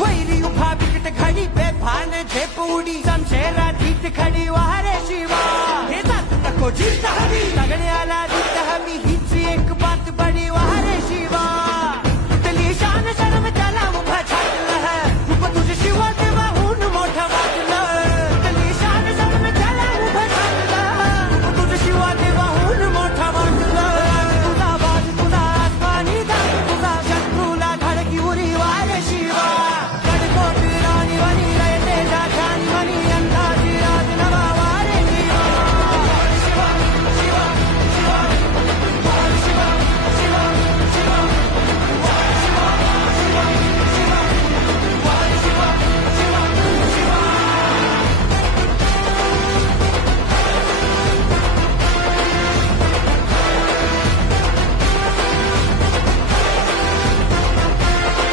वैरी उभा बिकट खडी बेभान झेप उडी समशेरा धीट खडी वारे शिवा हे जात नको जिंत हवी लग्नाला जिंत हवी हीच एक बात बडी वारे